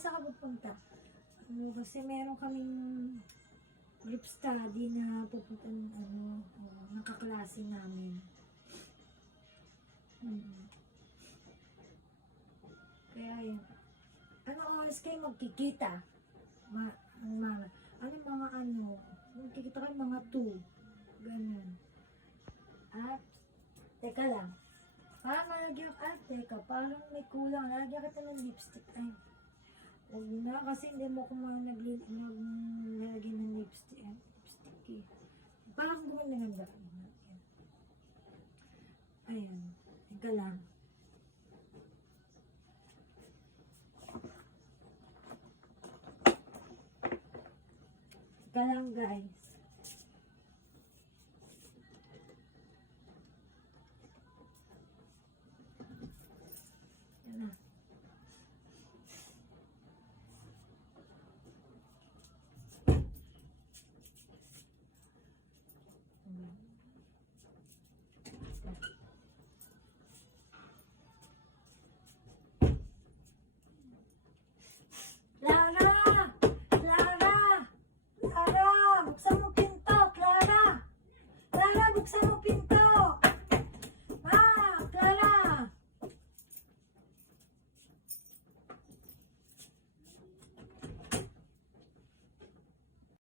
saan ka pupunta? Kasi meron kaming group study na pupunta ng kaklase namin. Kaya yun. Ano oras kayo magkikita? Magkikita kayo mga 2. Ganun. At, teka lang. Teka, parang may kulang. Lagyan kita ng lipstick. Ay, huwag na, kasi hindi mo ko naglagyan ng lipstick. Lipstick eh. Parang gumanda. Ayan. Teka lang. Teka lang guys.